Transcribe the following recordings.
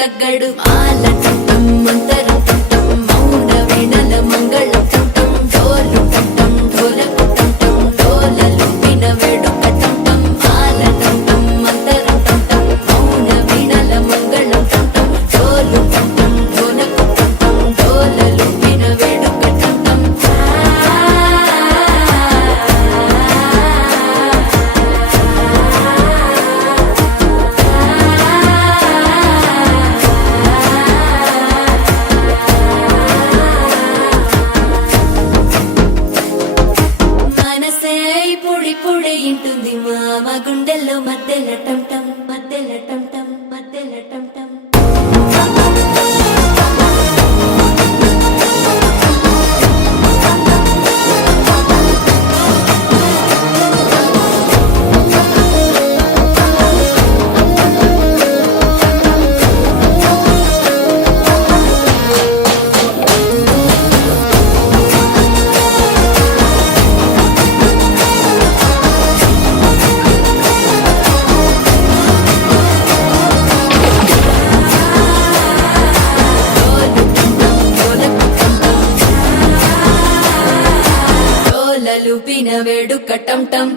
తగ్గడు మాల టం మంతరం టం మౌన వీణల మంగళం టం డోలు టం ఢోలకు టం డోలలు విన వేడుక టం మాల టం మంతరం టం మౌన వీణల మంగళం టం డోలు టం ఢోలకు టం డోలలు విన వేడుక టం మనసే పొడి పొడి ఇంటుంది మామ గుండెల్లో మధ్యల టం టం మధ్యల టం టం మధ్యల టం టం డోలలు విన వేడుక టం టం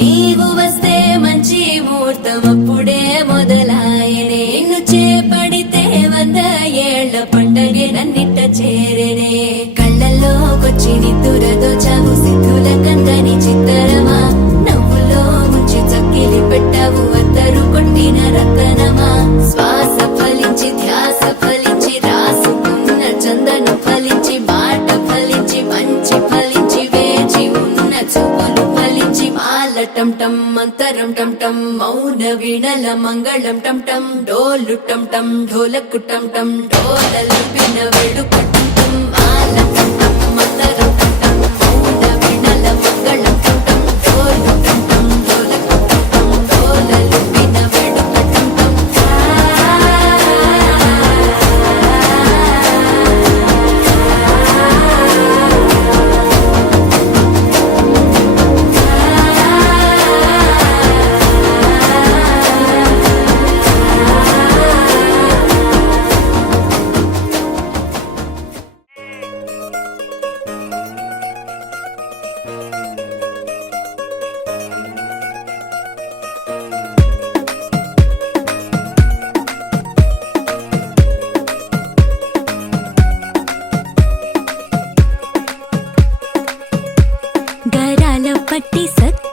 నీవు వస్తే మంచి ముహూర్తం అప్పుడే మొదలాయనే నిన్ను చేపడితే 100 ఏళ్ల పండగే నన్నిట్ట చేరేనే కళ్ళల్లోకొచ్చి నిద్దురతో చావు సిద్ధుల కందని చిత్తరమా నవ్వులో ముంచి చక్కిలి పెట్టావు అద్దరు కొట్టిన రతనమా శ్వాస ఫలించి ధ్యాస ఫలించి రాసుకున్న చందను ఫలించి మాట ఫలించి మంచి ఫలించి వేచి ఉన్న చూపులు ఫలించి మాల టం టం మంతరం టం టం మౌన వీణల మంగళం టం టం డోలు టం టం ఢోలకు టం టం డోలలు విన వేడుక టం టం మాల టం టం మంతరం టం టం మౌన వీణల మంగళం టం టం డోలు టం టం ఢోలకు టం టం డోలలు విన వేడుక టం టం గరాల పట్టి సత్